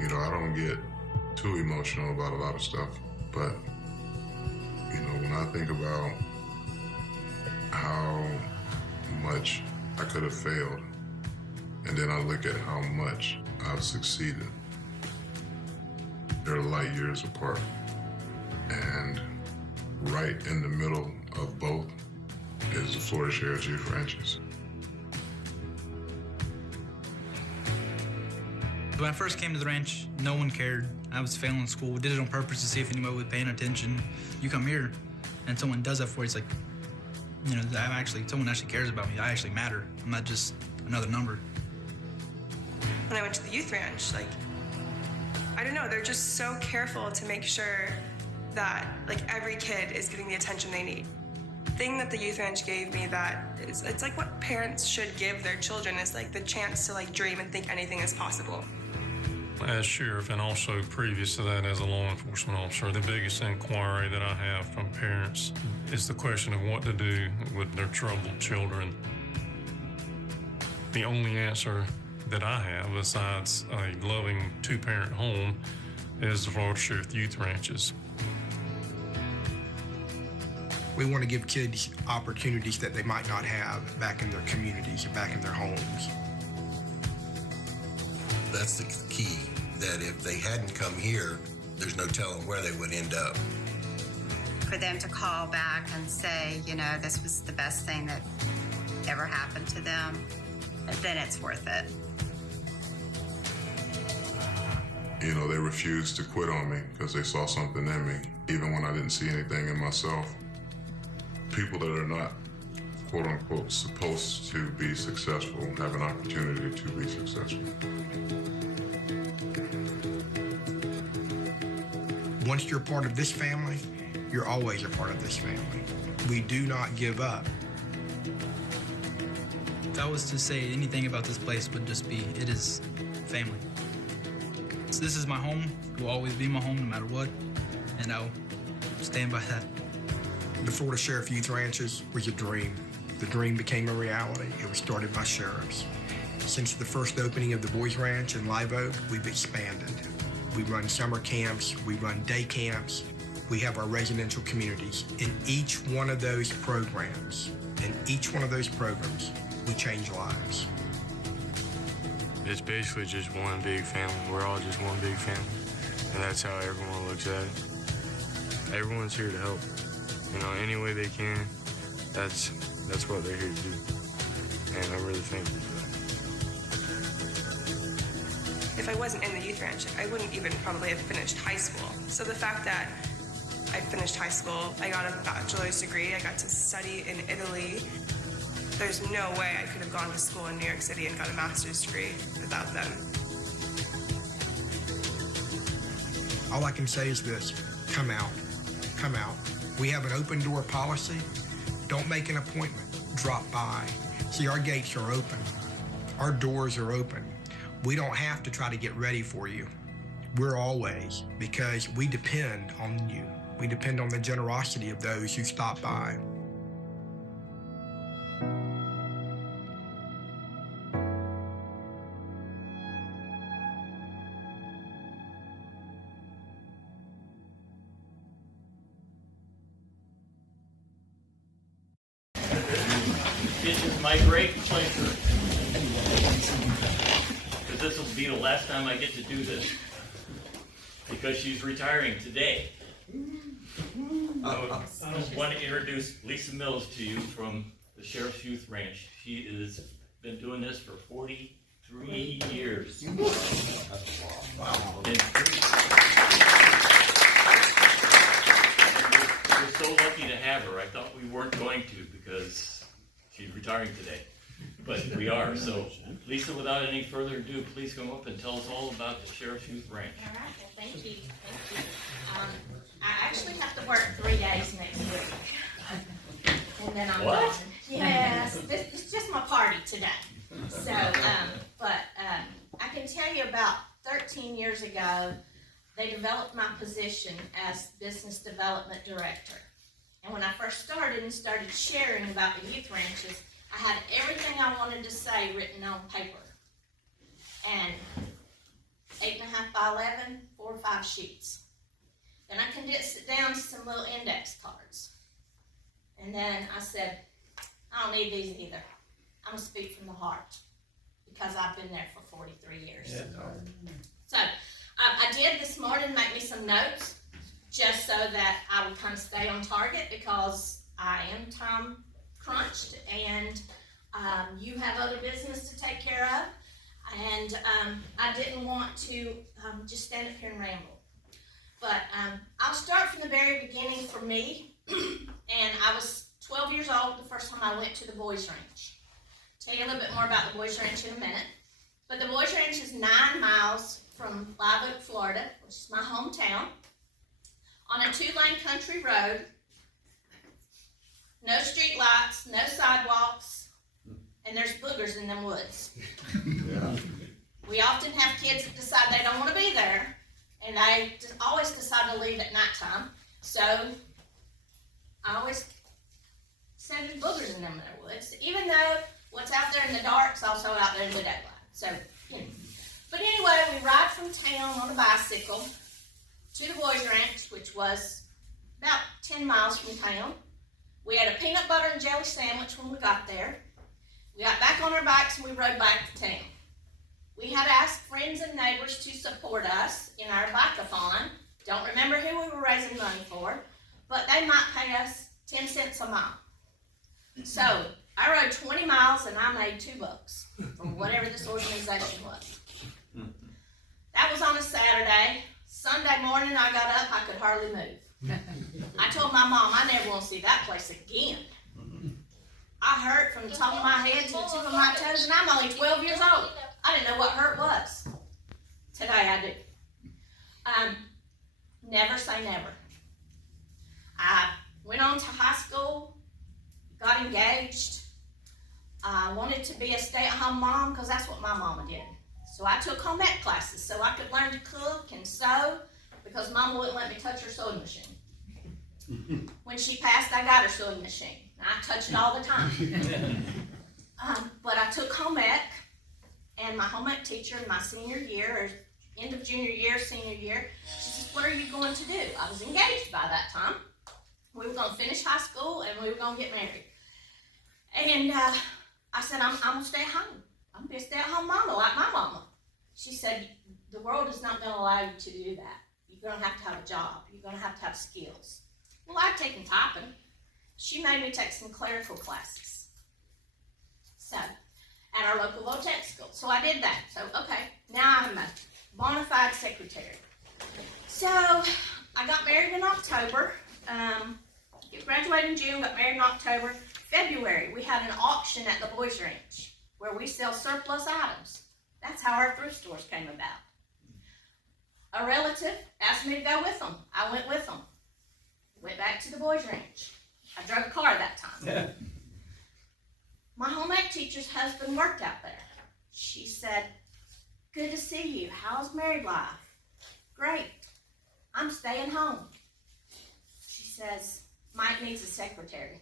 You know, I don't get too emotional about a lot of stuff, but, you know, when I think about how much I could have failed, and then I look at how much I've succeeded, they're light years apart. And right in the middle of both is the Florida Sheriff's Youth Ranches. When I first came to the ranch, no one cared. I was failing school. We did it on purpose to see if anybody was paying attention. You come here and someone does that for you, it's like, you know, someone actually cares about me. I actually matter. I'm not just another number. When I went to the youth ranch, like, I don't know, they're just so careful to make sure that, like, every kid is getting the attention they need. The thing that the youth ranch gave me that is, it's like what parents should give their children, is like the chance to like dream and think anything is possible. As sheriff, and also previous to that as a law enforcement officer, the biggest inquiry that I have from parents is the question of what to do with their troubled children. The only answer that I have, besides a loving two-parent home, is the Florida Sheriff Youth Ranches. We want to give kids opportunities that they might not have back in their communities and back in their homes. That's the key, that if they hadn't come here, there's no telling where they would end up. For them to call back and say, you know, this was the best thing that ever happened to them, then it's worth it. You know, they refused to quit on me because they saw something in me, even when I didn't see anything in myself. People that are not, quote unquote, supposed to be successful have an opportunity to be successful. Once you're part of this family, you're always a part of this family. We do not give up. If I was to say anything about this place, would just be, it is family. So this is my home. It will always be my home no matter what, and I'll stand by that. The Florida Sheriff Youth Ranches was a dream. The dream became a reality. It was started by sheriffs. Since the first opening of the Boys Ranch in Live Oak, we've expanded. We run summer camps, we run day camps, we have our residential communities. In each one of those programs, we change lives. It's basically just one big family. We're all just one big family, and that's how everyone looks at it. Everyone's here to help. You know, any way they can, that's what they're here to do. And I'm really thankful for that. If I wasn't in the youth ranch, I wouldn't even probably have finished high school. So the fact that I finished high school, I got a bachelor's degree, I got to study in Italy. There's no way I could have gone to school in New York City and got a master's degree without them. All I can say is this: come out, come out. We have an open door policy. Don't make an appointment, drop by. See, our gates are open. Our doors are open. We don't have to try to get ready for you. We're always, because we depend on you. We depend on the generosity of those who stop by. It is my great pleasure, because this will be the last time I get to do this, because she's retiring today. I want to introduce Lisa Mills to you from the Sheriff's Youth Ranch. She has been doing this for 43 years. Wow. And we're so lucky to have her. I thought we weren't going to, because she's retiring today, but we are. So, Lisa, without any further ado, please come up and tell us all about the Sheriff's Youth Ranch. All right, well, thank you. I actually have to work 3 days next week, and then I'm done. Yes, it's just my party today. So, but I can tell you about 13 years ago, they developed my position as Business Development Director. And when I first started and started sharing about the youth ranches, I had everything I wanted to say written on paper. And 8.5 by 11, 4 or 5 sheets. Then I condensed it down to some little index cards. And then I said, I don't need these either. I'm gonna speak from the heart because I've been there for 43 years. Yeah. So I did this morning make me some notes just so that I would kind of stay on target because I am time crunched and you have other business to take care of. And I didn't want to just stand up here and ramble. But I'll start from the very beginning for me. And I was 12 years old the first time I went to the boys' ranch. Tell you a little bit more about the boys' ranch in a minute. But the boys' ranch is 9 miles from Live Oak, Florida, which is my hometown, on a 2-lane country road. No street lights, no sidewalks, and there's boogers in them woods. Yeah. We often have kids that decide they don't want to be there, and they always decide to leave at nighttime. So I always said there's boogers in them in their woods, even though what's out there in the dark is also out there in the daylight. So, but anyway, we ride from town on a bicycle to the boys' ranch, which was about 10 miles from town. We had a peanut butter and jelly sandwich when we got there. We got back on our bikes and we rode back to town. We had asked friends and neighbors to support us in our bike-a-thon. Don't remember who we were raising money for, but they might pay us 10 cents a mile. So I rode 20 miles and I made $2 or whatever this organization was. That was on a Saturday. Sunday morning I got up, I could hardly move. I told my mom I never want to see that place again. I hurt from the top of my head to the tip of my toes, and I'm only 12 years old. I didn't know what hurt was. Today I do. Never say never. I went on to high school, got engaged. I wanted to be a stay-at-home mom because that's what my mama did. So I took home ec classes so I could learn to cook and sew because mama wouldn't let me touch her sewing machine. When she passed, I got her sewing machine. I touch it all the time. But I took home ec, and my home ec teacher in my senior year, or end of junior year, senior year, she says, what are you going to do? I was engaged by that time. We were going to finish high school, and we were going to get married. And I said, I'm going to stay at home. I'm going to be a stay-at-home mama like my mama. She said, the world is not going to allow you to do that. You're going to have a job. You're going to have skills. Well, I've taken typing. She made me take some clerical classes. So, at our local Votech school. So I did that. So, okay, now I'm a bona fide secretary. So, I got married in October. Graduated in June, got married in October. February, we had an auction at the boys' ranch where we sell surplus items. That's how our thrift stores came about. A relative asked me to go with them. I went with them. Went back to the boys' ranch. I drove a car that time. Yeah. My home ec teacher's husband worked out there. She said, good to see you. How's married life? Great. I'm staying home. She says, Mike needs a secretary,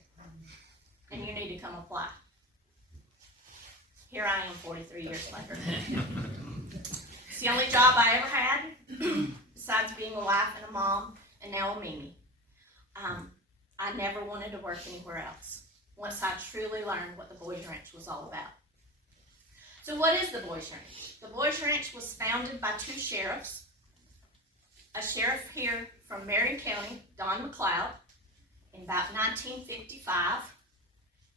and you need to come apply. Here I am 43 years later. It's the only job I ever had, besides being a wife and a mom, and now a Mimi. I never wanted to work anywhere else once I truly learned what the Boys Ranch was all about. So what is the Boys Ranch? The Boys Ranch was founded by 2 sheriffs. A sheriff here from Marion County, Don McLeod, in about 1955,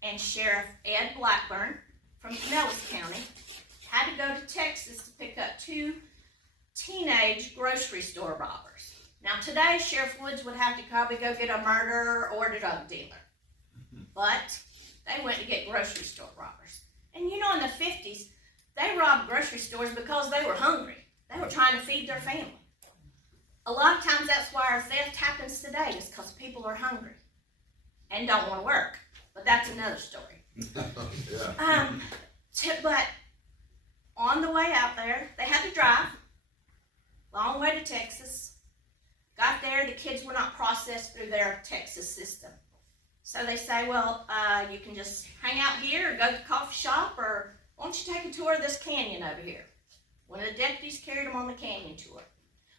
and Sheriff Ed Blackburn from Pinellas County had to go to Texas to pick up 2 teenage grocery store robbers. Now today, Sheriff Woods would have to probably go get a murderer or a drug dealer. But they went to get grocery store robbers. And you know, in the 50s, they robbed grocery stores because they were hungry. They were trying to feed their family. A lot of times that's why our theft happens today, is because people are hungry and don't want to work. But that's another story. Yeah. But on the way out there, they had to drive long way to Texas. Got there, the kids were not processed through their Texas system. So they say, well, you can just hang out here or go to the coffee shop, or why don't you take a tour of this canyon over here? One of the deputies carried him on the canyon tour.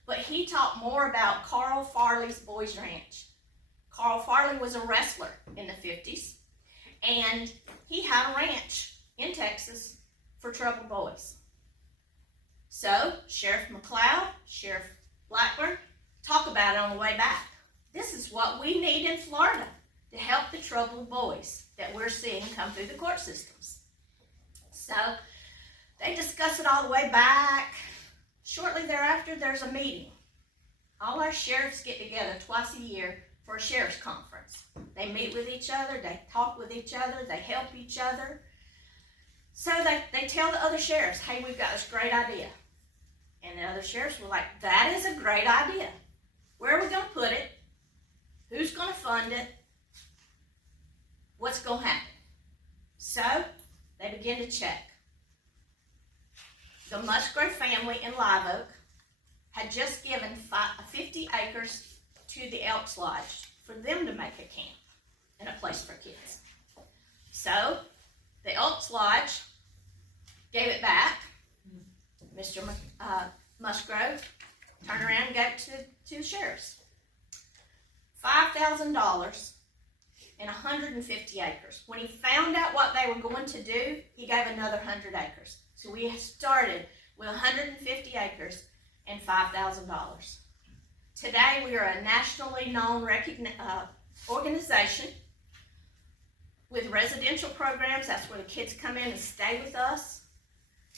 But he talked more about Carl Farley's Boys Ranch. Carl Farley was a wrestler in the 50s, and he had a ranch in Texas for troubled boys. So Sheriff McLeod, Sheriff Blackburn, talk about it on the way back. This is what we need in Florida to help the troubled boys that we're seeing come through the court systems. So they discuss it all the way back. Shortly thereafter, there's a meeting. All our sheriffs get together twice a year for a sheriff's conference. They meet with each other, they talk with each other, they help each other. So they tell the other sheriffs, hey, we've got this great idea. And the other sheriffs were like, that is a great idea. Where are we going to put it? Who's going to fund it? What's going to happen? So they begin to check. The Musgrove family in Live Oak had just given 50 acres to the Elks Lodge for them to make a camp and a place for kids. So the Elks Lodge gave it back. Mr. Musgrove turned around and gave it to the sheriffs. $5,000 and 150 acres. When he found out what they were going to do, he gave another 100 acres. So we started with 150 acres and $5,000. Today we are a nationally known organization with residential programs. That's where the kids come in and stay with us,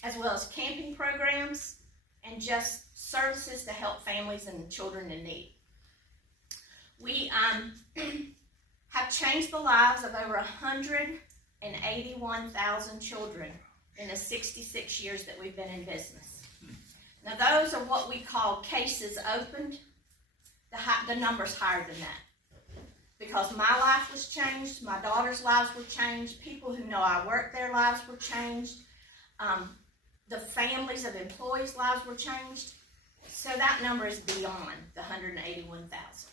as well as camping programs and just services to help families and children in need. We have changed the lives of over 181,000 children in the 66 years that we've been in business. Now those are what we call cases opened. The number's higher than that. Because my life was changed, my daughter's lives were changed, people who know I work, their lives were changed, the families of employees' lives were changed. So that number is beyond the 181,000.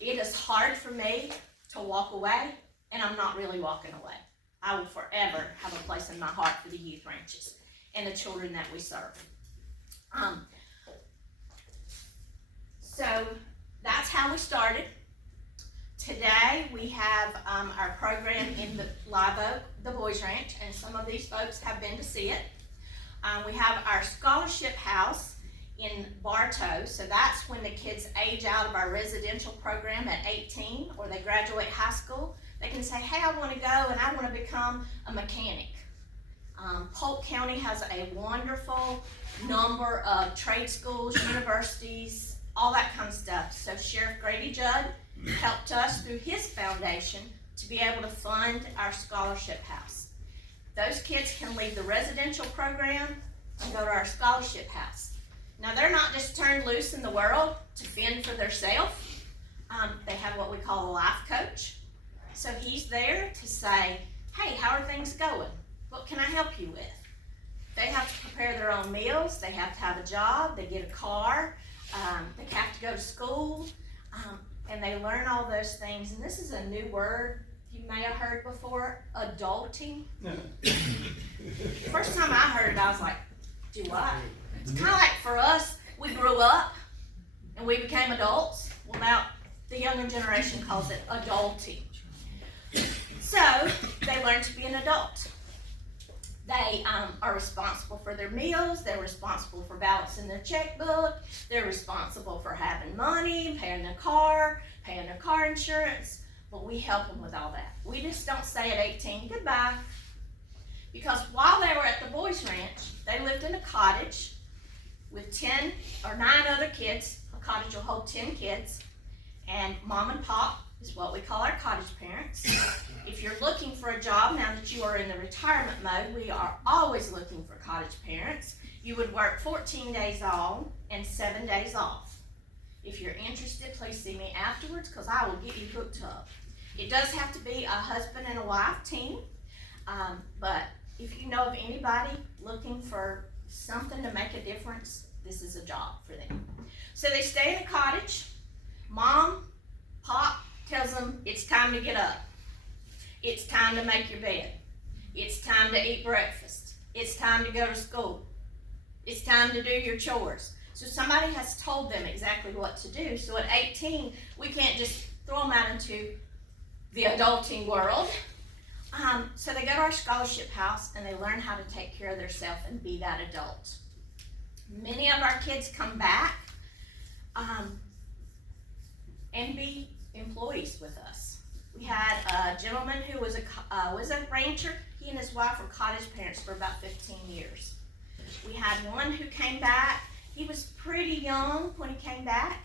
It is hard for me to walk away, and I'm not really walking away. I will forever have a place in my heart for the youth ranches and the children that we serve. So that's how we started. Today we have our program in the Live Oak, the Boys Ranch, and some of these folks have been to see it. We have our scholarship house in Bartow, so that's when the kids age out of our residential program at 18 or they graduate high school. They can say, hey, I want to go and I want to become a mechanic. Polk County has a wonderful number of trade schools, universities, all that kind of stuff. So Sheriff Grady Judd helped us through his foundation to be able to fund our scholarship house. Those kids can leave the residential program and go to our scholarship house. Now they're not just turned loose in the world to fend for themselves. They have what we call a life coach. So he's there to say, hey, how are things going? What can I help you with? They have to prepare their own meals. They have to have a job. They get a car. They have to go to school. And they learn all those things. And this is a new word you may have heard before, adulting. First time I heard it, I was like, do what? It's kind of like for us, we grew up and we became adults. Well, now the younger generation calls it adulting. So they learn to be an adult. They are responsible for their meals. They're responsible for balancing their checkbook. They're responsible for having money, paying their car insurance. But we help them with all that. We just don't say at 18, goodbye. Because while they were at the Boys Ranch, they lived in a cottage with 10 or 9 other kids. A cottage will hold 10 kids. And mom and pop is what we call our cottage parents. If you're looking for a job now that you are in the retirement mode, we are always looking for cottage parents. You would work 14 days on and 7 days off. If you're interested, please see me afterwards because I will get you hooked up. It does have to be a husband and a wife team, but if you know of anybody looking for something to make a difference, this is a job for them. So they stay in a cottage. Mom, pop tells them it's time to get up. It's time to make your bed. It's time to eat breakfast. it's time to go to school. It's time to do your chores. So somebody has told them exactly what to do. So at 18, we can't just throw them out into the adulting world. So they go to our scholarship house and they learn how to take care of themselves and be that adult. Many of our kids come back and be employees with us. We had a gentleman who was a rancher. He and his wife were cottage parents for about 15 years. We had one who came back. He was pretty young when he came back,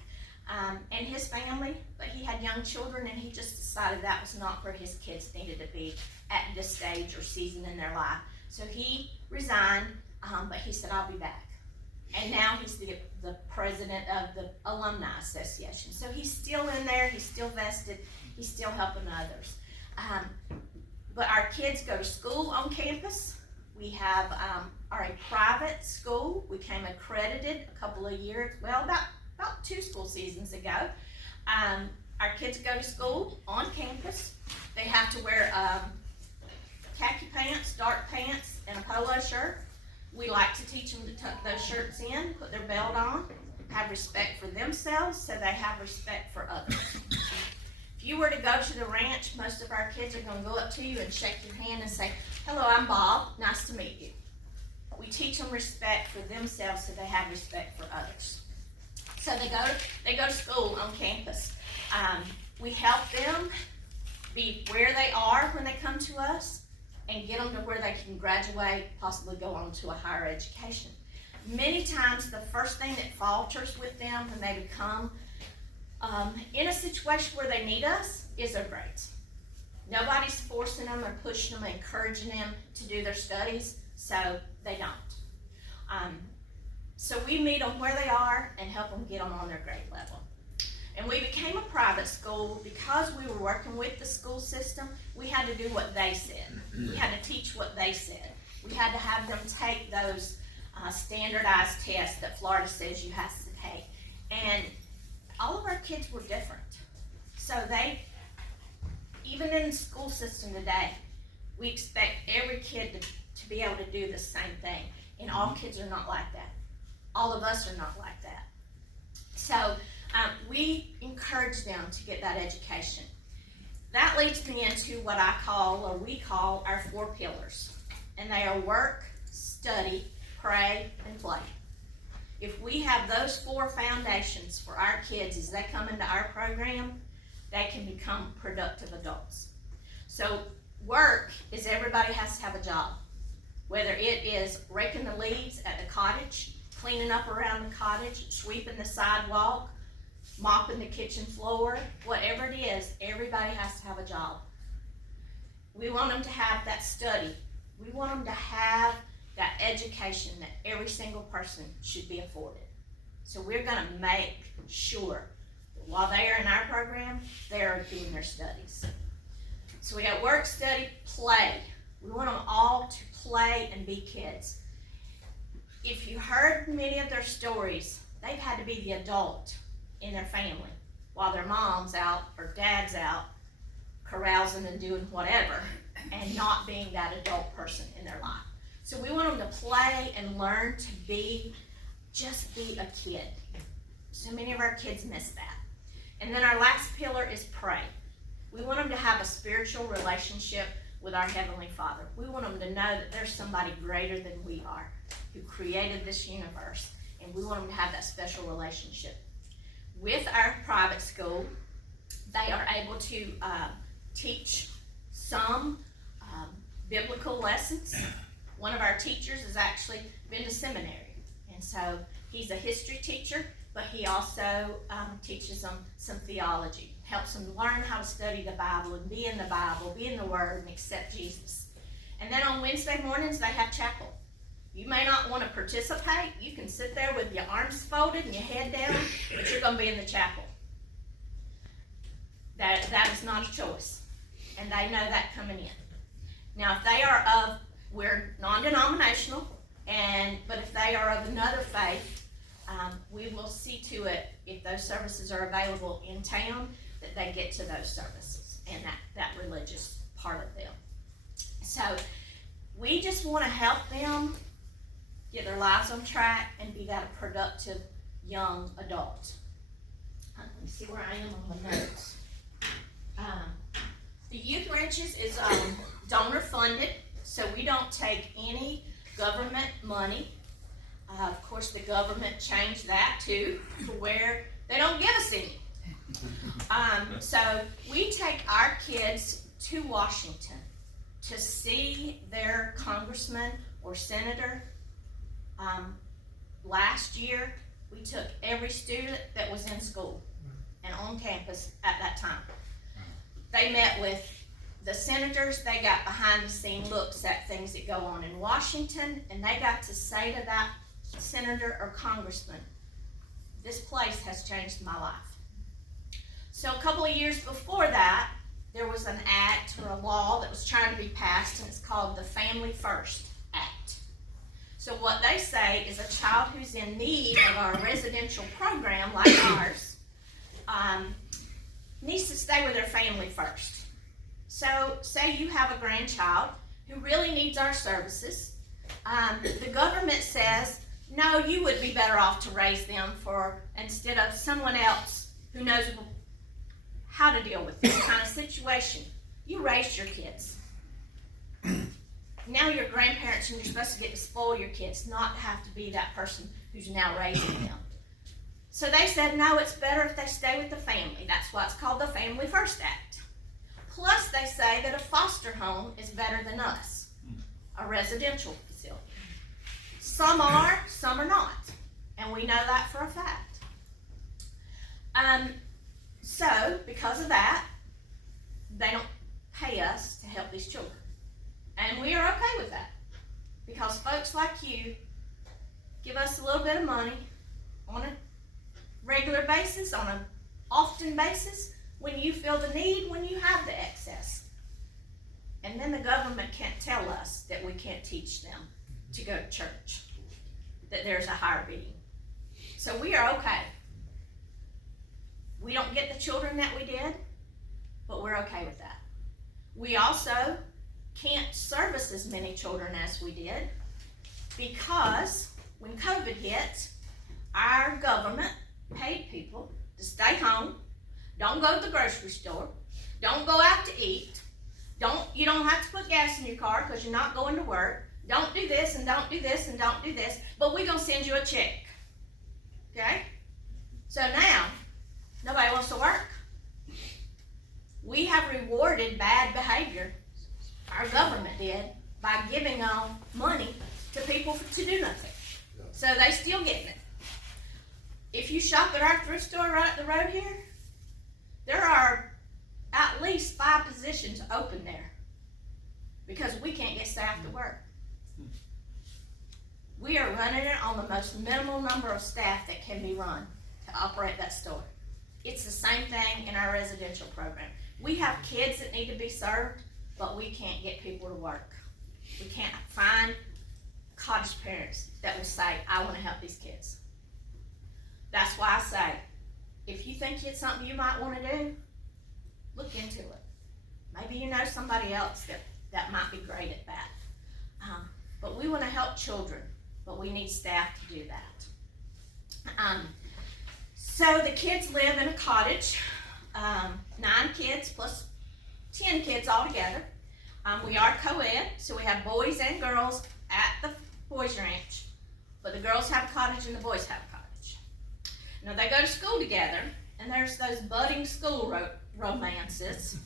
and his family, but he had young children, and he just decided that was not where his kids needed to be at this stage or season in their life. So he resigned, but he said, I'll be back. And now he's the president of the Alumni Association. So he's still in there, he's still vested, he's still helping others. But our kids go to school on campus. We are a private school. We came accredited a couple of years, well, about 2 school seasons ago. Our kids go to school on campus. They have to wear khaki pants, dark pants, and a polo shirt. We like to teach them to tuck those shirts in, put their belt on, have respect for themselves so they have respect for others. If you were to go to the ranch, most of our kids are going to go up to you and shake your hand and say, hello, I'm Bob, nice to meet you. We teach them respect for themselves so they have respect for others. So they go to school on campus. We help them be where they are when they come to us and get them to where they can graduate, possibly go on to a higher education. Many times the first thing that falters with them when they become in a situation where they need us is their grades. Nobody's forcing them or pushing them, encouraging them to do their studies, so they don't. So we meet them where they are and help them get them on their grade level. And we became a private school because we were working with the school system. We had to do what they said. We had to teach what they said. We had to have them take those standardized tests that Florida says you have to take. And all of our kids were different. So even in the school system today, we expect every kid to be able to do the same thing. And all kids are not like that. All of us are not like that. So we encourage them to get that education. That leads me into what we call our 4 pillars. And they are work, study, pray, and play. If we have those 4 foundations for our kids as they come into our program, they can become productive adults. So work is everybody has to have a job. Whether it is raking the leaves at the cottage, cleaning up around the cottage, sweeping the sidewalk, mopping the kitchen floor, whatever it is, everybody has to have a job. We want them to have that study. We want them to have that education that every single person should be afforded. So we're going to make sure that while they are in our program, they are doing their studies. So we got work, study, play. We want them all to play and be kids. If you heard many of their stories, they've had to be the adult in their family while their mom's out or dad's out carousing and doing whatever and not being that adult person in their life. So we want them to play and learn to just be a kid. So many of our kids miss that. And then our last pillar is pray. We want them to have a spiritual relationship with our Heavenly Father. We want them to know that there's somebody greater than we are who created this universe, and we want them to have that special relationship. With our private school, they are able to teach some biblical lessons. One of our teachers has actually been to seminary, and so he's a history teacher, but he also teaches them some theology, helps them learn how to study the Bible and be in the Bible, be in the Word, and accept Jesus. And then on Wednesday mornings, they have chapel. You may not want to participate. You can sit there with your arms folded and your head down, but you're going to be in the chapel. That is not a choice, and they know that coming in. Now, if they are we're non-denominational, but if they are of another faith, we will see to it, if those services are available in town, that they get to those services and that religious part of them. So We just want to help them get their lives on track and be that productive young adult. Let me see where I am on my notes. The youth ranches is donor funded, so we don't take any government money. Of course, the government changed that too, to where they don't give us any. So we take our kids to Washington to see their congressman or senator. Last year, we took every student that was in school and on campus at that time. They met with the senators, they got behind the scene looks at things that go on in Washington, and they got to say to that senator or congressman, this place has changed my life. So a couple of years before that, there was an act or a law that was trying to be passed, and it's called the Family First Act. So what they say is a child who's in need of our residential program like ours needs to stay with their family first. So say you have a grandchild who really needs our services. The government says, no, you would be better off to raise them instead of someone else who knows how to deal with this kind of situation. You raised your kids. Now you're grandparents and you're supposed to get to spoil your kids, not have to be that person who's now raising them. So they said, no, it's better if they stay with the family. That's why it's called the Family First Act. Plus they say that a foster home is better than us, a residential facility. Some are, some are not. And we know that for a fact. So because of that, they don't pay us to help these children. And we are okay with that. Because folks like you give us a little bit of money on a regular basis, on an often basis, when you feel the need, when you have the excess. And then the government can't tell us that we can't teach them to go to church, that there's a higher being. So we are okay. We don't get the children that we did, but we're okay with that. We also can't service as many children as we did because when COVID hit, our government paid people to stay home, don't go to the grocery store, don't go out to eat, you don't have to put gas in your car because you're not going to work, don't do this and don't do this and don't do this, but we're going to send you a check. Okay? So now, nobody wants to work. We have rewarded bad behavior, our government did, by giving money to people to do nothing. So they still getting it. If you shop at our thrift store right up the road here, there are at least 5 positions open there because we can't get staff to work. We are running it on the most minimal number of staff that can be run to operate that store. It's the same thing in our residential program. We have kids that need to be served, but we can't get people to work. We can't find cottage parents that will say, I want to help these kids. That's why I say, if you think it's something you might want to do, look into it. Maybe you know somebody else that might be great at that. But we want to help children, but we need staff to do that. So the kids live in a cottage, 9 kids plus 10 kids altogether. We are co-ed, so we have boys and girls at the boys' ranch, but the girls have a cottage and the boys have a cottage. Now they go to school together, and there's those budding school romances.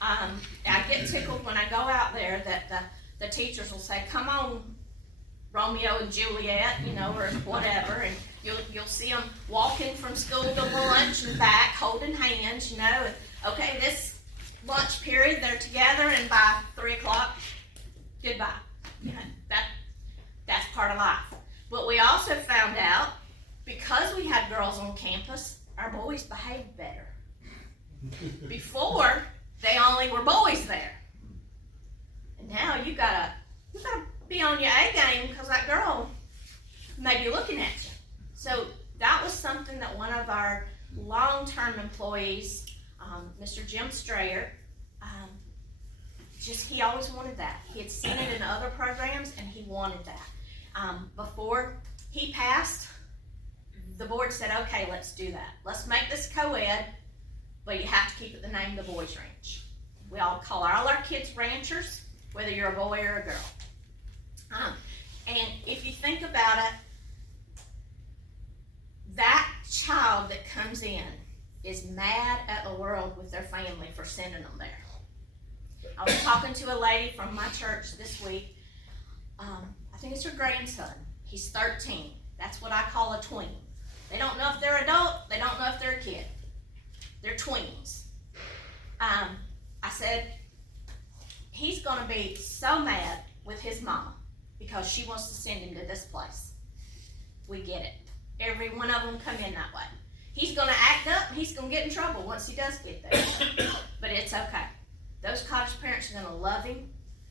I get tickled when I go out there that the teachers will say, come on, Romeo and Juliet, or whatever, and you'll see them walking from school to lunch and back, holding hands, and okay, this lunch period, they're together, and by 3 o'clock, goodbye. That's part of life. But we also found out, because we had girls on campus, our boys behaved better. Before, they only were boys there. And now you gotta be on your A game because that girl may be looking at you. So that was something that one of our long-term employees, Mr. Jim Strayer, he always wanted that. He had seen it in other programs, and he wanted that. Before he passed, the board said, okay, let's do that. Let's make this co-ed, but you have to keep it the name of the Boys Ranch. We all call all our kids ranchers, whether you're a boy or a girl. And if you think about it, that child that comes in is mad at the world with their family for sending them there. I was talking to a lady from my church this week. I think it's her grandson. He's 13. That's what I call a tween. They don't know if they're adult. They don't know if they're a kid. They're tweens. I said, he's going to be so mad with his mama because she wants to send him to this place. We get it. Every one of them come in that way. He's going to act up and he's going to get in trouble once he does get there. But it's okay. Those cottage parents are going to love him.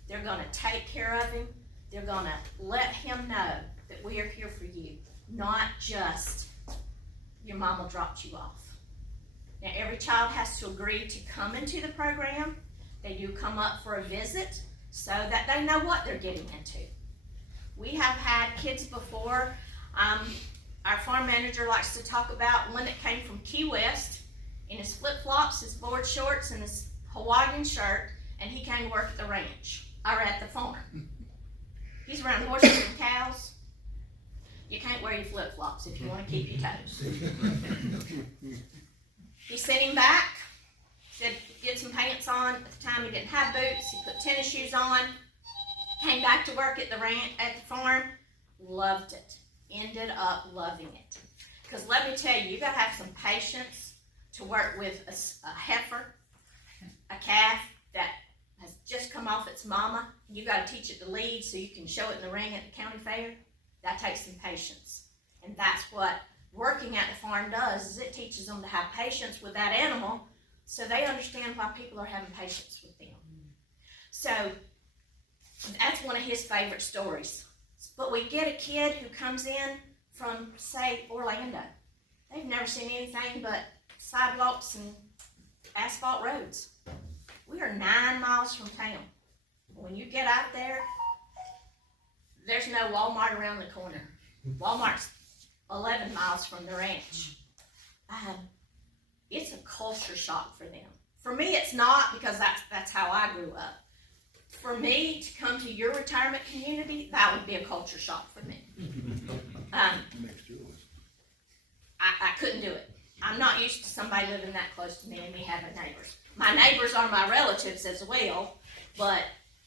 They're going to take care of him. They're going to let him know that we are here for you, not just your mama dropped you off. Now, every child has to agree to come into the program. They do come up for a visit so that they know what they're getting into. We have had kids before. Our farm manager likes to talk about one that came from Key West in his flip-flops, his board shorts, and his Hawaiian shirt, and he came to work at the ranch, or at the farm. He's around horses and cows. You can't wear your flip-flops if you want to keep your toes. He sent him back, said get some pants on. At the time he didn't have boots. He put tennis shoes on, came back to work at the ranch, at the farm, loved it, ended up loving it. Because let me tell you, you got to have some patience to work with a heifer, a calf that has just come off its mama. You got to teach it to lead so you can show it in the ring at the county fair. That takes some patience. And that's what working at the farm does, is it teaches them to have patience with that animal so they understand why people are having patience with them. So that's one of his favorite stories. But we get a kid who comes in from, say, Orlando. They've never seen anything but sidewalks and asphalt roads. We are 9 miles from town. When you get out there, there's no Walmart around the corner. Walmart's 11 miles from the ranch. It's a culture shock for them. For me, it's not, because that's how I grew up. For me to come to your retirement community, that would be a culture shock for me. I couldn't do it. I'm not used to somebody living that close to me and me having neighbors. My neighbors are my relatives as well, but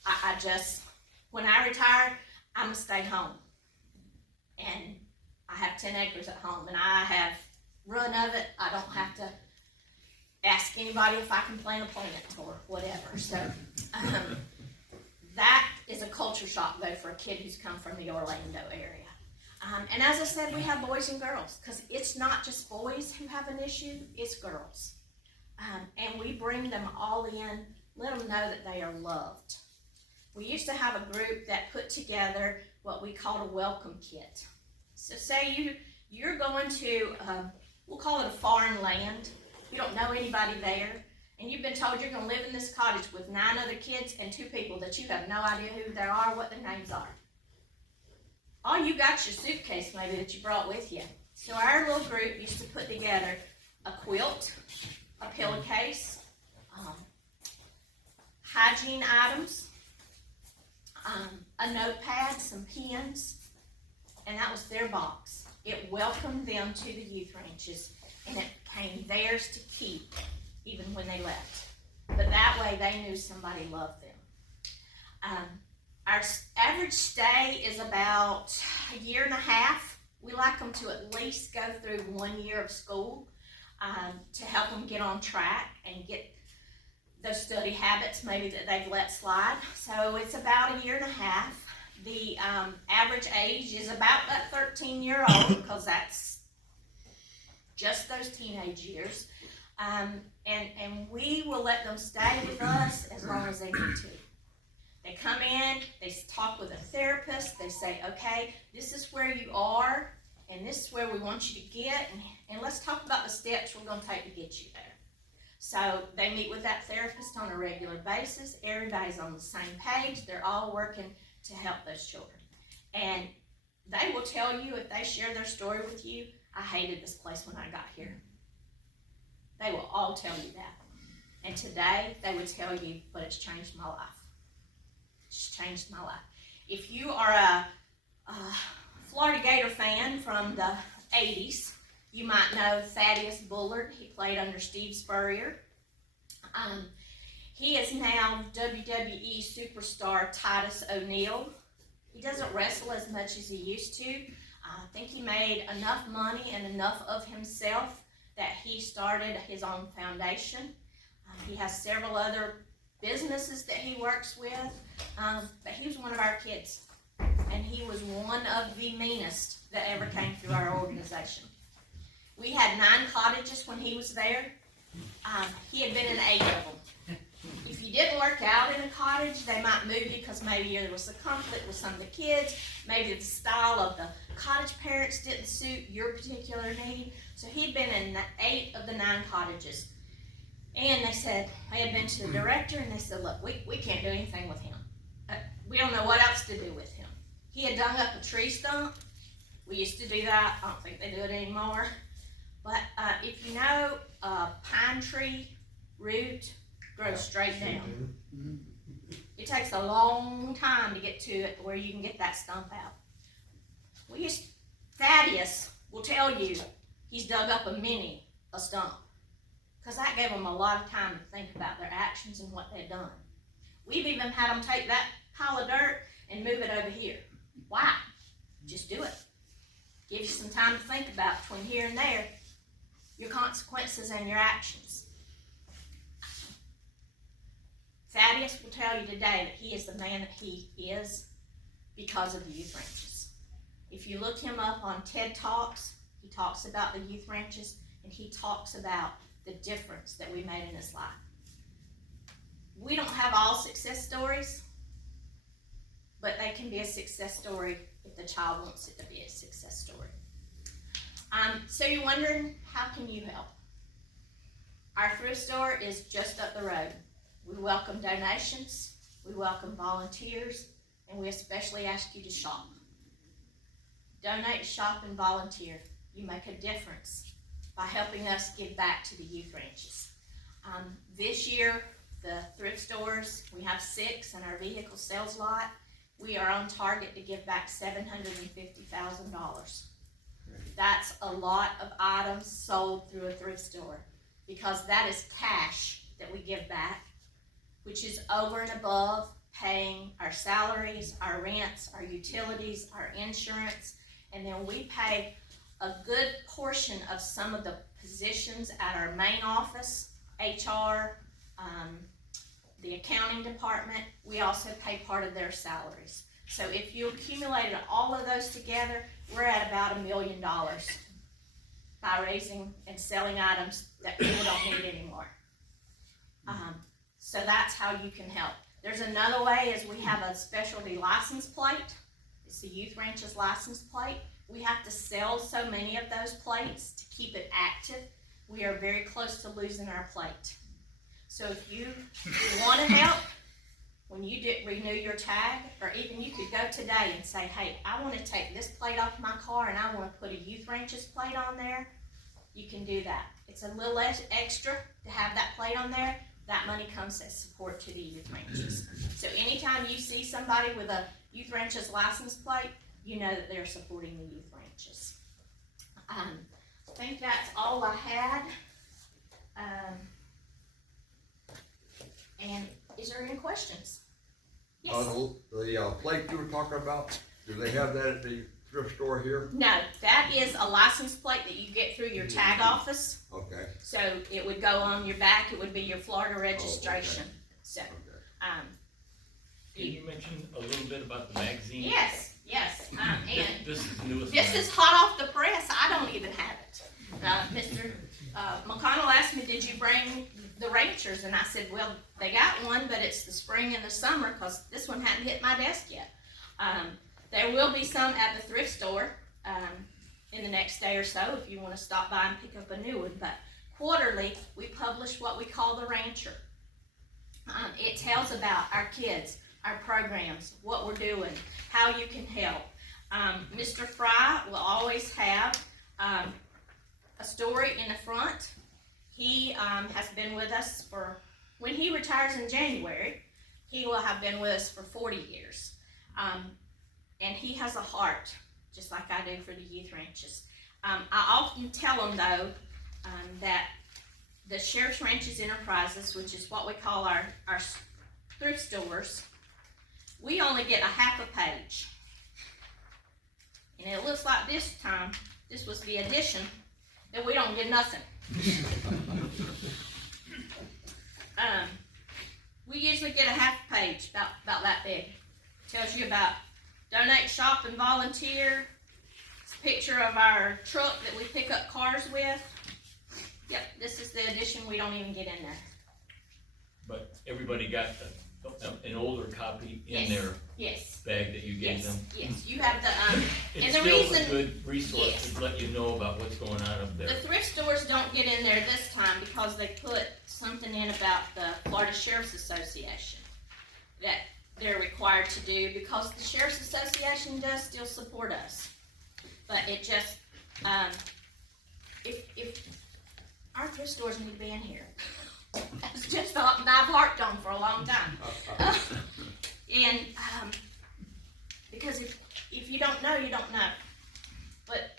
I just, when I retire, I'm gonna stay home. And I have 10 acres at home, and I have run of it. I don't have to ask anybody if I can plant a plant or whatever. So that is a culture shock, though, for a kid who's come from the Orlando area. And as I said, we have boys and girls, because it's not just boys who have an issue, it's girls. And we bring them all in, let them know that they are loved. We used to have a group that put together what we called a welcome kit. So say you're going to, we'll call it a foreign land. You don't know anybody there, and you've been told you're going to live in this cottage with 9 other kids and 2 people that you have no idea who they are, what their names are. All you got is your suitcase maybe that you brought with you. So our little group used to put together a quilt, a pillowcase, hygiene items, a notepad, some pens, and that was their box. It welcomed them to the youth ranches, and it became theirs to keep even when they left. But that way they knew somebody loved them. Our average stay is about 1.5 years. We like them to at least go through 1 year of school to help them get on track and get those study habits maybe that they've let slide. So it's about 1.5 years. The average age is about that 13-year-old, because that's just those teenage years. And we will let them stay with us as long as they need to. They come in, they talk with a therapist, they say, okay, this is where you are, and this is where we want you to get, and let's talk about the steps we're going to take to get you there. So they meet with that therapist on a regular basis. Everybody's on the same page. They're all working to help those children. And they will tell you, if they share their story with you, I hated this place when I got here. They will all tell you that. And today, they would tell you, but it's changed my life. It's changed my life. If you are a Florida Gator fan from the 80s, you might know Thaddeus Bullard. He played under Steve Spurrier. He is now WWE superstar Titus O'Neil. He doesn't wrestle as much as he used to. I think he made enough money and enough of himself that he started his own foundation. He has several other businesses that he works with, but he was one of our kids. And he was one of the meanest that ever came through our organization. We had 9 cottages when he was there. He had been in 8 of them. If you didn't work out in a cottage, they might move you because maybe there was a conflict with some of the kids. Maybe the style of the cottage parents didn't suit your particular need. So he'd been in 8 of the 9 cottages. And they said, I had been to the director and they said, look, we can't do anything with him. We don't know what else to do with him. He had dug up a tree stump. We used to do that. I don't think they do it anymore. But if you know, a pine tree root grows straight down. It takes a long time to get to it where you can get that stump out. Thaddeus will tell you he's dug up a stump. Because that gave them a lot of time to think about their actions and what they'd done. We've even had them take that pile of dirt and move it over here. Why? Just do it. Give you some time to think about between here and there, your consequences and your actions. Thaddeus will tell you today that he is the man that he is because of the youth ranches. If you look him up on TED Talks, he talks about the youth ranches and he talks about the difference that we made in his life. We don't have all success stories, but they can be a success story if the child wants it to be a success story. So you're wondering, how can you help? Our thrift store is just up the road. We welcome donations, we welcome volunteers, and we especially ask you to shop. Donate, shop, and volunteer. You make a difference by helping us give back to the youth ranches. This year, the thrift stores, we have 6 in our vehicle sales lot. We are on target to give back $750,000. That's a lot of items sold through a thrift store because that is cash that we give back, which is over and above paying our salaries, our rents, our utilities, our insurance, and then we pay a good portion of some of the positions at our main office, HR, the accounting department. We also pay part of their salaries. So if you accumulated all of those together, we're at about $1 million by raising and selling items that people don't need anymore. So that's how you can help. There's another way is we have a specialty license plate. It's the Youth Ranches license plate. We have to sell so many of those plates to keep it active. We are very close to losing our plate. So if you want to help, when you renew your tag, or even you could go today and say, hey, I want to take this plate off my car and I want to put a Youth Ranches plate on there, you can do that. It's a little less extra to have that plate on there. That money comes as support to the Youth Ranches. So anytime you see somebody with a Youth Ranches license plate, you know that they're supporting the Youth Ranches. I think that's all I had. And is there any questions? Yes. The plate you were talking about, do they have that at the thrift store here? No, that is a license plate that you get through your tag office. Okay. So it would go on your back. It would be your Florida registration. Okay. So, Can you mention a little bit about the magazine? yes. And This is the newest this one. is hot off the press. I don't even have it. Mr. McConnell asked me, did you bring the Ranchers? And I said, well, they got one, but it's the spring and the summer because this one hadn't hit my desk yet. There will be some at the thrift store in the next day or so if you want to stop by and pick up a new one. But quarterly, we publish what we call the Rancher. It tells about our kids, our programs, what we're doing, how you can help. Mr. Fry will always have a story in the front. He has been with us for, when he retires in January, he will have been with us for 40 years. And he has a heart, just like I do for the youth ranches. I often tell them, though, that the Sheriff's Ranches Enterprises, which is what we call our thrift stores, we only get a half a page. And it looks like this time, this was the addition, that we don't get nothing. We usually get a half page, about that big. Tells you about donate, shop, and volunteer. It's a picture of our truck that we pick up cars with. Yep, this is the edition we don't even get in there. But everybody got an older copy in Yes. their Yes. bag that you gave Yes. them. Yes. You have the It's and the still reason a good resource yes. to let you know about what's going on up there. the thrift stores don't get in there this time because they put something in about the Florida Sheriff's Association that they're required to do because the Sheriff's Association does still support us. But it just, if our thrift stores need to be in here. It's just something I've harped on for a long time. And because if you don't know, you don't know. But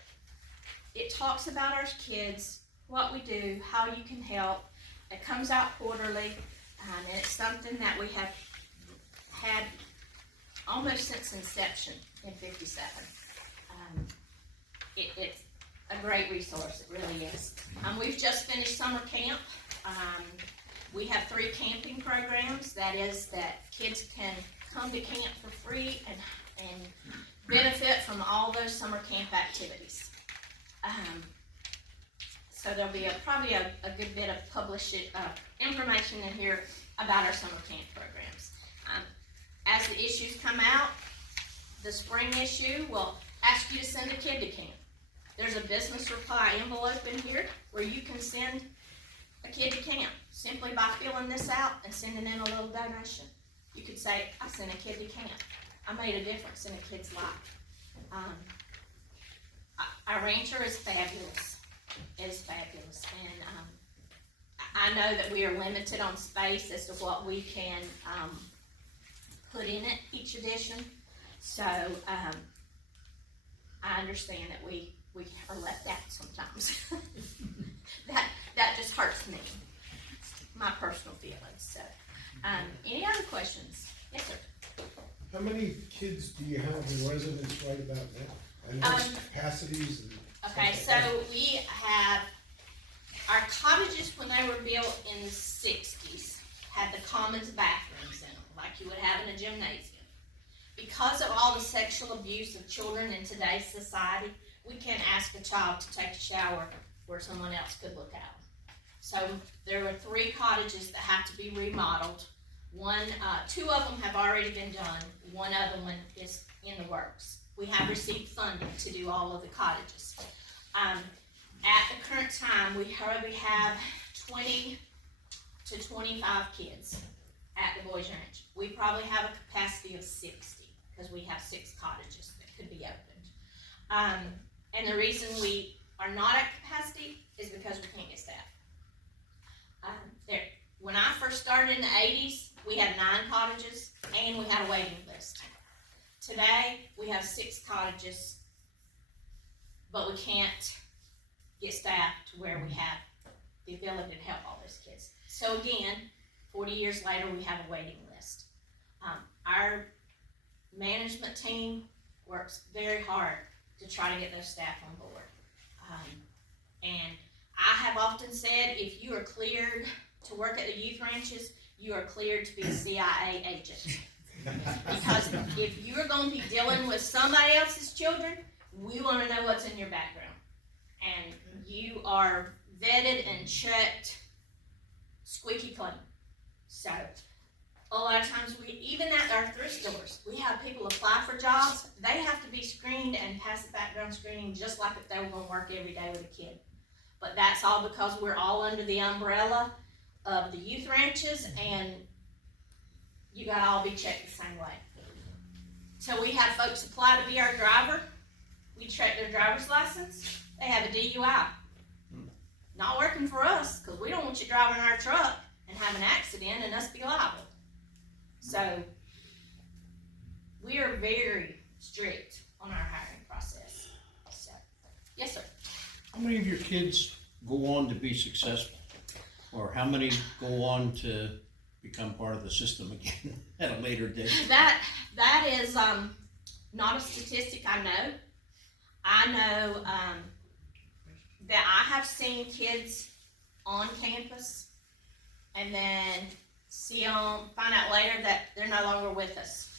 it talks about our kids, what we do, how you can help. It comes out quarterly, and it's something that we have had almost since inception in '57. It's a great resource, it really is. We've just finished summer camp. We have 3 camping programs. That is that kids can come to camp for free and benefit from all those summer camp activities. So there'll be probably a good bit of information in here about our summer camp programs. As the issues come out, the spring issue will ask you to send a kid to camp. There's a business reply envelope in here where you can send a kid to camp simply by filling this out and sending in a little donation. You could say, I sent a kid to camp. I made a difference in a kid's life. Our rancher is fabulous. It is fabulous. And I know that we are limited on space as to what we can put in it each edition. So I understand that we are left out sometimes. That just hurts me, my personal feelings. So, any other questions? Yes, sir. How many kids do you have in residence right about now? I know it's capacities and. Okay, so we have our cottages when they were built in the '60s had the commons bathrooms in them, like you would have in a gymnasium. Because of all the sexual abuse of children in today's society, we can't ask a child to take a shower where someone else could look out. So there were 3 cottages that have to be remodeled. 2 of them have already been done. One other one is in the works. We have received funding to do all of the cottages. At the current time, we probably have 20 to 25 kids at the Boys Ranch. We probably have a capacity of 60 because we have 6 cottages that could be opened. And the reason we are not at capacity is because we can't get staff. When I first started in the '80s, we had 9 cottages and we had a waiting list. Today, we have 6 cottages, but we can't get staff to where we have the ability to help all those kids. So again, 40 years later, we have a waiting list. Our management team works very hard to try to get those staff on board. And I have often said, if you are cleared to work at the youth ranches, you are cleared to be a CIA agent. Because if you're going to be dealing with somebody else's children, we want to know what's in your background. And you are vetted and checked squeaky clean. So a lot of times, even at our thrift stores, we have people apply for jobs. They have to be screened and pass the background screening just like if they were going to work every day with a kid. But that's all because we're all under the umbrella of the youth ranches, and you gotta all be checked the same way. So we have folks apply to be our driver. We check their driver's license. They have a DUI. Not working for us, because we don't want you driving our truck and have an accident and us be liable. So we are very strict on our hiring process. So, yes, sir. How many of your kids go on to be successful? Or how many go on to become part of the system again at a later date? That is not a statistic I know. I know that I have seen kids on campus and then find out later that they're no longer with us.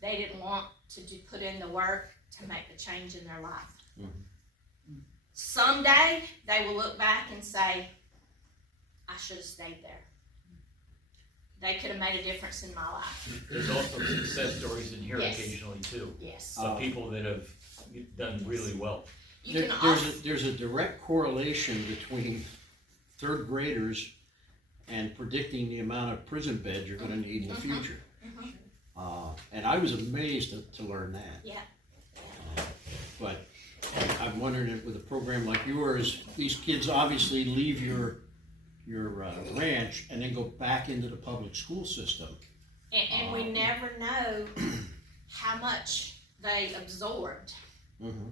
They didn't want to put in the work to make the change in their life. Mm-hmm. Someday they will look back and say, I should have stayed there. They could have made a difference in my life. There's also success stories in here Yes. occasionally too. Yes. Of people that have done really well. There's a direct correlation between third graders and predicting the amount of prison beds you're gonna need in the future. Mm-hmm. And I was amazed to learn that. Yeah. But I'm wondering if with a program like yours, these kids obviously leave your ranch and then go back into the public school system. And we never know how much they absorbed Mm-hmm.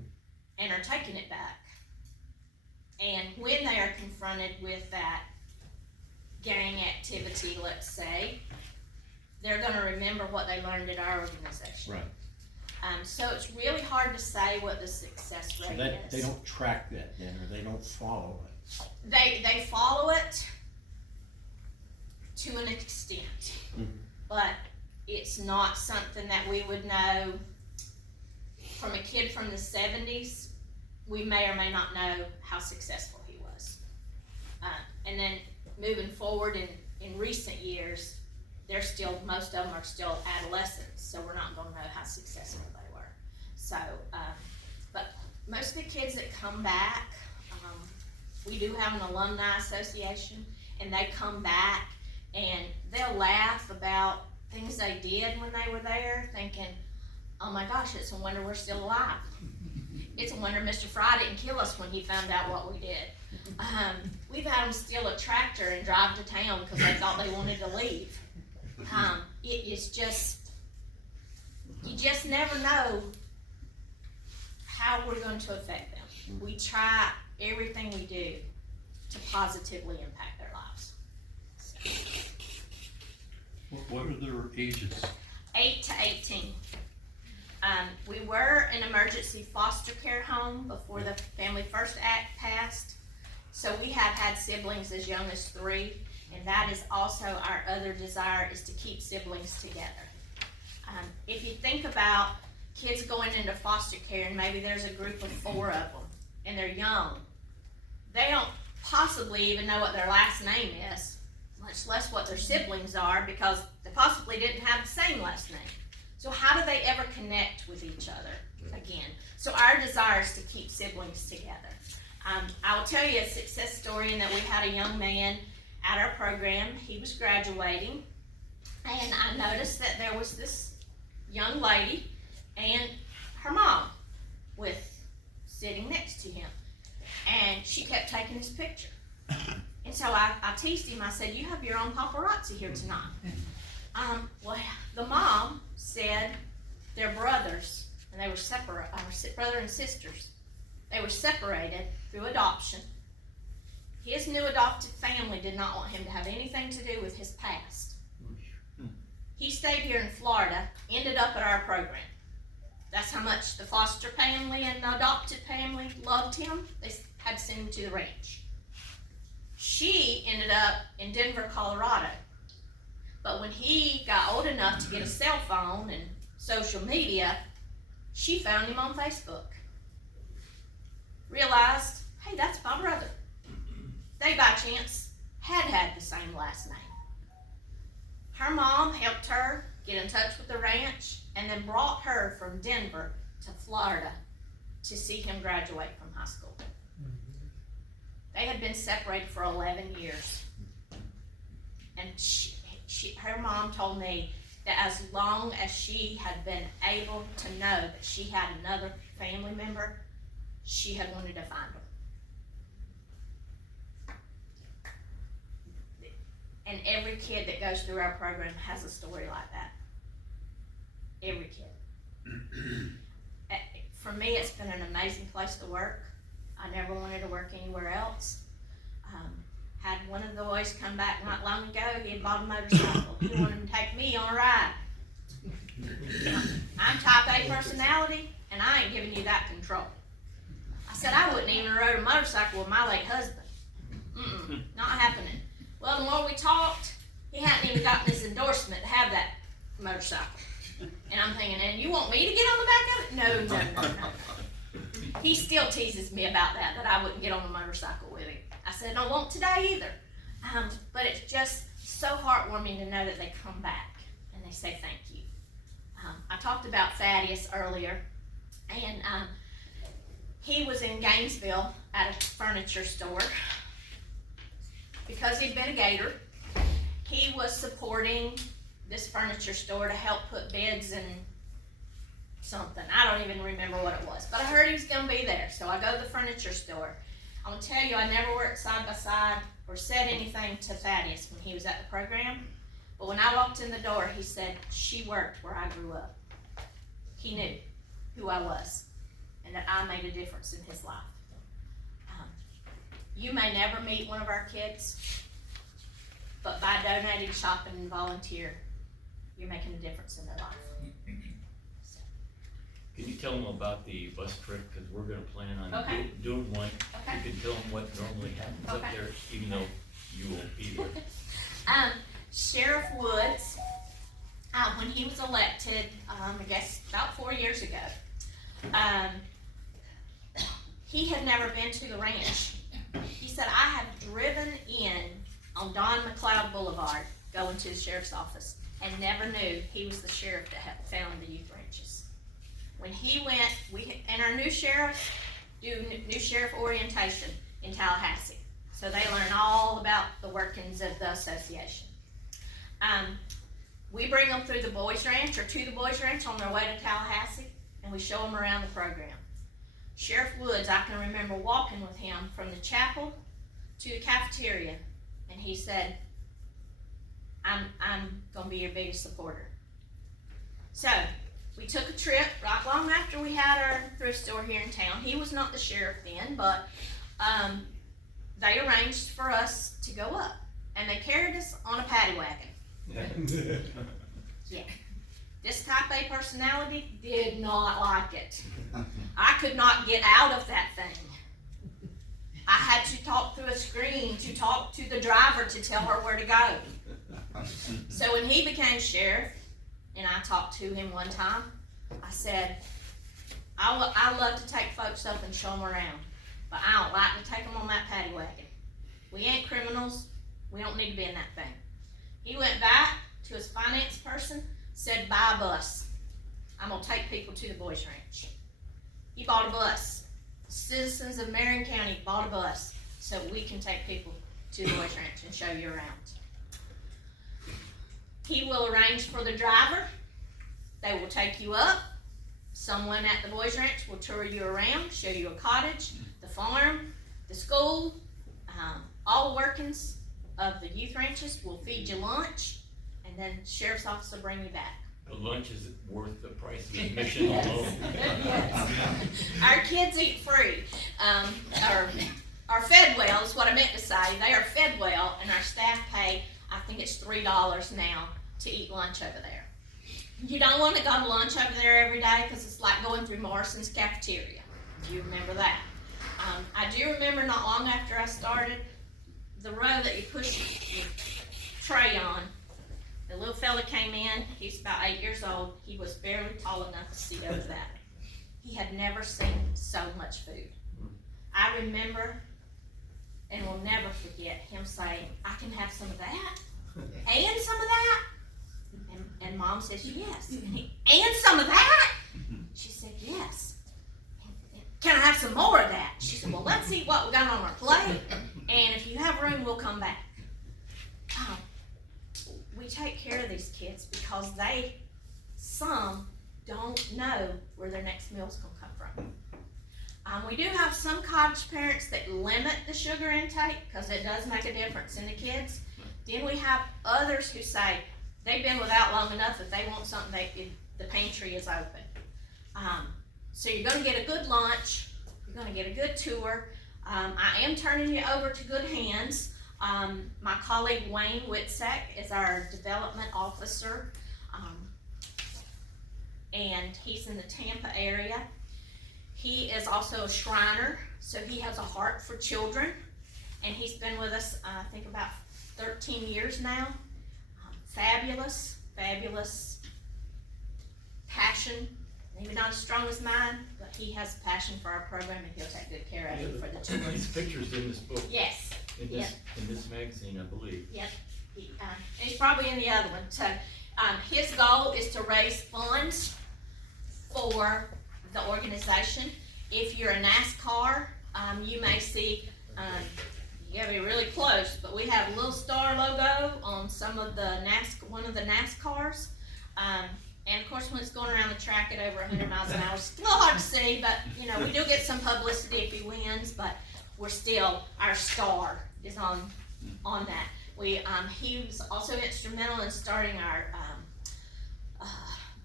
and are taking it back. And when they are confronted with that gang activity, let's say, they're gonna remember what they learned at our organization. Right. So it's really hard to say what the success rate is. They don't track that then, or they don't follow it. They follow it to an extent, but it's not something that we would know from a kid from the 70s. We may or may not know how successful he was. And then moving forward in recent years, most of them are still adolescents, so we're not gonna know how successful they were. So, but most of the kids that come back, we do have an alumni association, and they come back and they'll laugh about things they did when they were there, thinking, oh my gosh, it's a wonder we're still alive. It's a wonder Mr. Fry didn't kill us when he found out what we did. We've had them steal a tractor and drive to town because they thought they wanted to leave. It is just, you just never know how we're going to affect them. We try everything we do to positively impact their lives. What are their ages? 8 to 18. We were an emergency foster care home before the Family First Act passed. So we have had siblings as young as 3, and that is also our other desire, is to keep siblings together. If you think about kids going into foster care, and maybe there's a group of 4 of them, and they're young, they don't possibly even know what their last name is, much less what their siblings are, because they possibly didn't have the same last name. So how do they ever connect with each other again? So our desire is to keep siblings together. I will tell you a success story in that we had a young man at our program. He was graduating, and I noticed that there was this young lady and her mom sitting next to him, and she kept taking his picture. And so I teased him. I said, you have your own paparazzi here tonight. Well, the mom said they're brothers, and they were separate, brother and sisters. They were separated through adoption. His new adopted family did not want him to have anything to do with his past. He stayed here in Florida, ended up at our program. That's how much the foster family and the adopted family loved him. They had to send him to the ranch. She ended up in Denver, Colorado. But when he got old enough to get a cell phone and social media, she found him on Facebook. Realized, hey, that's my brother. They, by chance, had the same last name. Her mom helped her get in touch with the ranch and then brought her from Denver to Florida to see him graduate from high school. They had been separated for 11 years. And her mom told me that as long as she had been able to know that she had another family member, she had wanted to find them. And every kid that goes through our program has a story like that. Every kid. For me, it's been an amazing place to work. I never wanted to work anywhere else. Had one of the boys come back not long ago. He had bought a motorcycle. He wanted to take me on a ride. I'm type A personality, and I ain't giving you that control. I said I wouldn't even rode a motorcycle with my late husband. Not happening. Well, the more we talked, he hadn't even gotten his endorsement to have that motorcycle. And I'm thinking, and you want me to get on the back of it? No. He still teases me about that I wouldn't get on the motorcycle with him. I said, I don't want today either. But it's just so heartwarming to know that they come back and they say thank you. I talked about Thaddeus earlier, and he was in Gainesville at a furniture store. Because he'd been a Gator, he was supporting this furniture store to help put beds in something. I don't even remember what it was, but I heard he was going to be there, so I go to the furniture store. I'm going to tell you, I never worked side by side or said anything to Thaddeus when he was at the program, but when I walked in the door, he said, she worked where I grew up. He knew who I was and that I made a difference in his life. You may never meet one of our kids, but by donating, shopping, and volunteer, you're making a difference in their life. So. Can you tell them about the bus trip? Because we're going to plan on doing one. Okay. You can tell them what normally happens up there, even though you won't be there. Sheriff Woods, when he was elected, I guess about 4 years ago, he had never been to the ranch. He said, I have driven in on Don McLeod Boulevard going to the sheriff's office and never knew he was the sheriff that had found the youth ranches. When he went, and our new sheriffs do new sheriff orientation in Tallahassee. So they learn all about the workings of the association. We bring them through the boys ranch or to the boys ranch on their way to Tallahassee, and we show them around the program. Sheriff Woods, I can remember walking with him from the chapel to the cafeteria, and he said, I'm going to be your biggest supporter. So, we took a trip right long after we had our thrift store here in town. He was not the sheriff then, but they arranged for us to go up, and they carried us on a paddy wagon. Yeah. This type A personality did not like it. I could not get out of that thing. I had to talk through a screen to talk to the driver to tell her where to go. So when he became sheriff, and I talked to him one time, I said, I love to take folks up and show them around, but I don't like to take them on that paddy wagon. We ain't criminals. We don't need to be in that thing. He went back to his finance person, said, buy a bus. I'm going to take people to the boys ranch. He bought a bus. Citizens of Marion County bought a bus so we can take people to the boys ranch and show you around. He will arrange for the driver. They will take you up. Someone at the boys ranch will tour you around, show you a cottage, the farm, the school, all the workings of the youth ranches. Will feed you lunch, and then the sheriff's office will bring you back. The lunch is worth the price of admission alone. Yes. Our kids eat free, are fed well is what I meant to say. They are fed well, and our staff pay, I think it's $3 now to eat lunch over there. You don't want to go to lunch over there every day because it's like going through Morrison's cafeteria. Do you remember that? I do remember not long after I started, the row that you push your tray on, the little fella came in. He's about 8 years old. He was barely tall enough to see over that. He had never seen so much food. I remember and will never forget him saying, I can have some of that and some of that. And Mom says, yes. And some of that? She said, yes. Can I have some more of that? She said, well, let's see what we got on our plate. And if you have room, we'll come back. We take care of these kids because some don't know where their next meal's gonna come from. We do have some cottage parents that limit the sugar intake because it does make a difference in the kids. Then we have others who say they've been without long enough. If they want something, the pantry is open. So you're gonna get a good lunch. You're gonna get a good tour. I am turning you over to good hands. My colleague Wayne Whitsack is our development officer, and he's in the Tampa area. He is also a Shriner, so he has a heart for children, and he's been with us, I think, about 13 years now. Fabulous passion. Maybe not as strong as mine, but he has a passion for our program, and he'll take good care of it for the children. These pictures in this book. Yes. In this magazine, I believe. Yep. And he's probably in the other one. So his goal is to raise funds for the organization. If you're a NASCAR, you may see, you gotta be really close, but we have a little star logo on some of the one of the NASCARs. And of course, when it's going around the track at over 100 miles an hour, it's a little hard to see, but you know, we do get some publicity if he wins, but we're still, our star is on that. He was also instrumental in starting our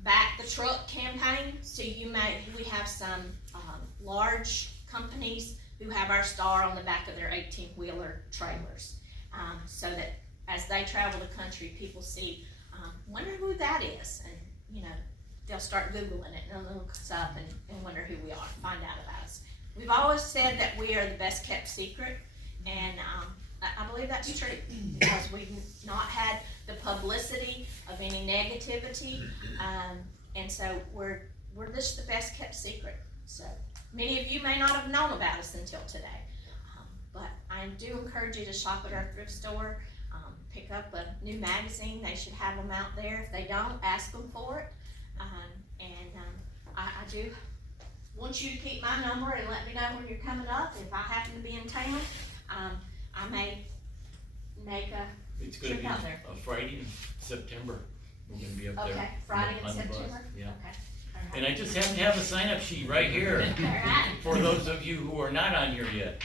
Back the Truck campaign. So we have some large companies who have our star on the back of their 18-wheeler trailers, so that as they travel the country, people see, wonder who that is, and you know, they'll start Googling it and they'll look us up and wonder who we are, find out about us. We've always said that we are the best kept secret, and I believe that's true because we've not had the publicity of any negativity, and so we're just the best kept secret. So many of you may not have known about us until today, but I do encourage you to shop at our thrift store. Pick up a new magazine. They should have them out there. If they don't, ask them for it. I do want you to keep my number and let me know when you're coming up. If I happen to be in town, I may make a It's going to trip be out there. a Friday in September. We're going to be up there. Okay, Friday in on the bus. September? Yeah. Okay. All right. And I just happen to have a sign-up sheet right here All right. for those of you who are not on here yet.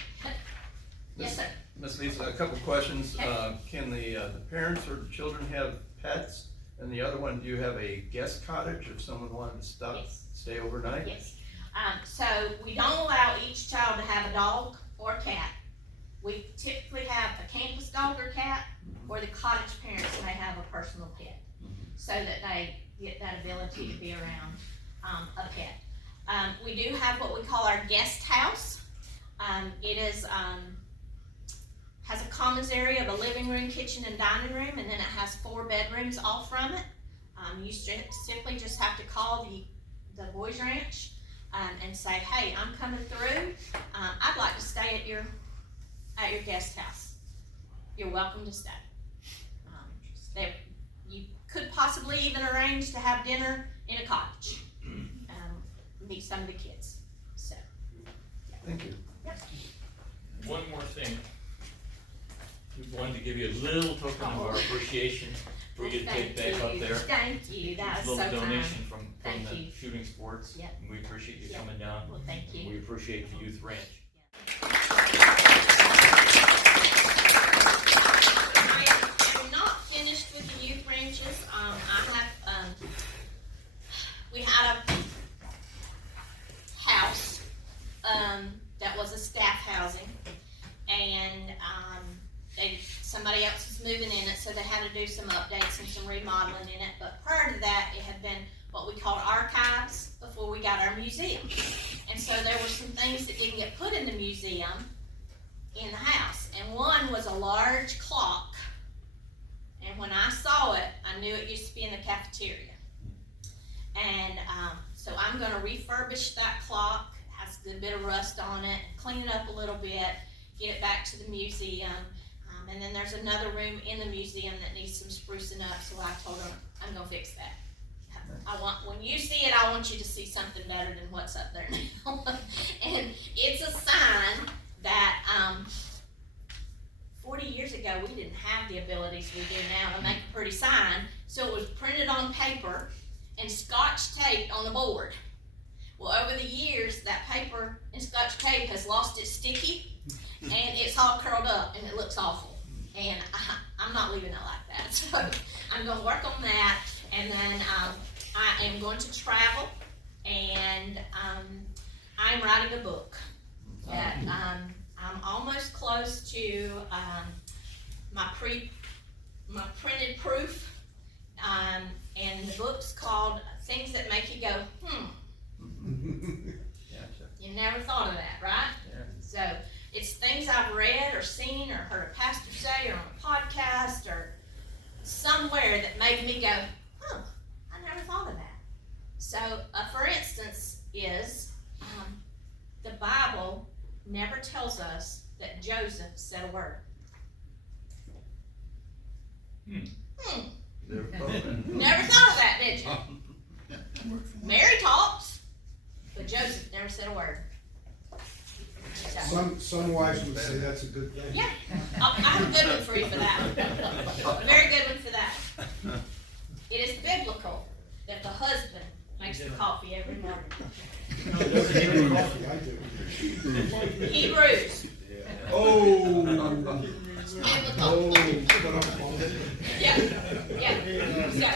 Yes, sir. Ms. Lisa, a couple questions. Okay. Can the parents or the children have pets? And the other one, do you have a guest cottage if someone wanted to stay overnight? Yes. So we don't allow each child to have a dog or a cat. We typically have a campus dog or cat, or the cottage parents may have a personal pet, so that they get that ability to be around a pet. We do have what we call our guest house. It is has a commons area of a living room, kitchen, and dining room, and then it has 4 bedrooms all from it. You simply just have to call the Boys Ranch and say, hey, I'm coming through. I'd like to stay at your guest house. You're welcome to stay. You could possibly even arrange to have dinner in a cottage. Meet some of the kids. So, yeah. Thank you. Yep. One more thing. We wanted to give you a little token of our appreciation for you to take back up there. Thank you. That was A little so donation kind. from Thank the you. shooting sports. Yep. And we appreciate you Yep. coming down. Well, thank you. We appreciate the Youth Ranch. I am not finished with the youth ranches. We had a house that was a staff housing, and somebody else was moving in it, so they had to do some updates and some remodeling in it. But prior to that, it had been what we called archives before we got our museum. And so there were some things that didn't get put in the museum in the house. And one was a large clock. And when I saw it, I knew it used to be in the cafeteria. And so I'm gonna refurbish that clock. It has a good bit of rust on it, clean it up a little bit, get it back to the museum. And then there's another room in the museum that needs some sprucing up, so I told them I'm gonna fix that. When you see it, I want you to see something better than what's up there now. And it's a sign that 40 years ago, we didn't have the abilities we do now to make a pretty sign, so it was printed on paper and scotch taped on the board. Well, over the years, that paper and scotch tape has lost its sticky, and it's all curled up, and it looks awful. And I'm not leaving it like that, so I'm going to work on that, and then I am going to travel, and I'm writing a book that I'm almost close to my printed proof, and the book's called Things That Make You Go, Gotcha. You never thought of that, right? Yeah. So it's things I've read or seen or heard a pastor say or on a podcast or somewhere that made me go, I never thought of that. So, for instance, is the Bible never tells us that Joseph said a word. Never thought of that, did you? Mary talks, but Joseph never said a word. So, Some wives would say that's a good thing. yeah, I have a good one for you for that. A very good one for that. It is biblical that the husband makes the coffee every morning. I do. Hebrews. Oh. It's biblical. Yeah, yeah. So,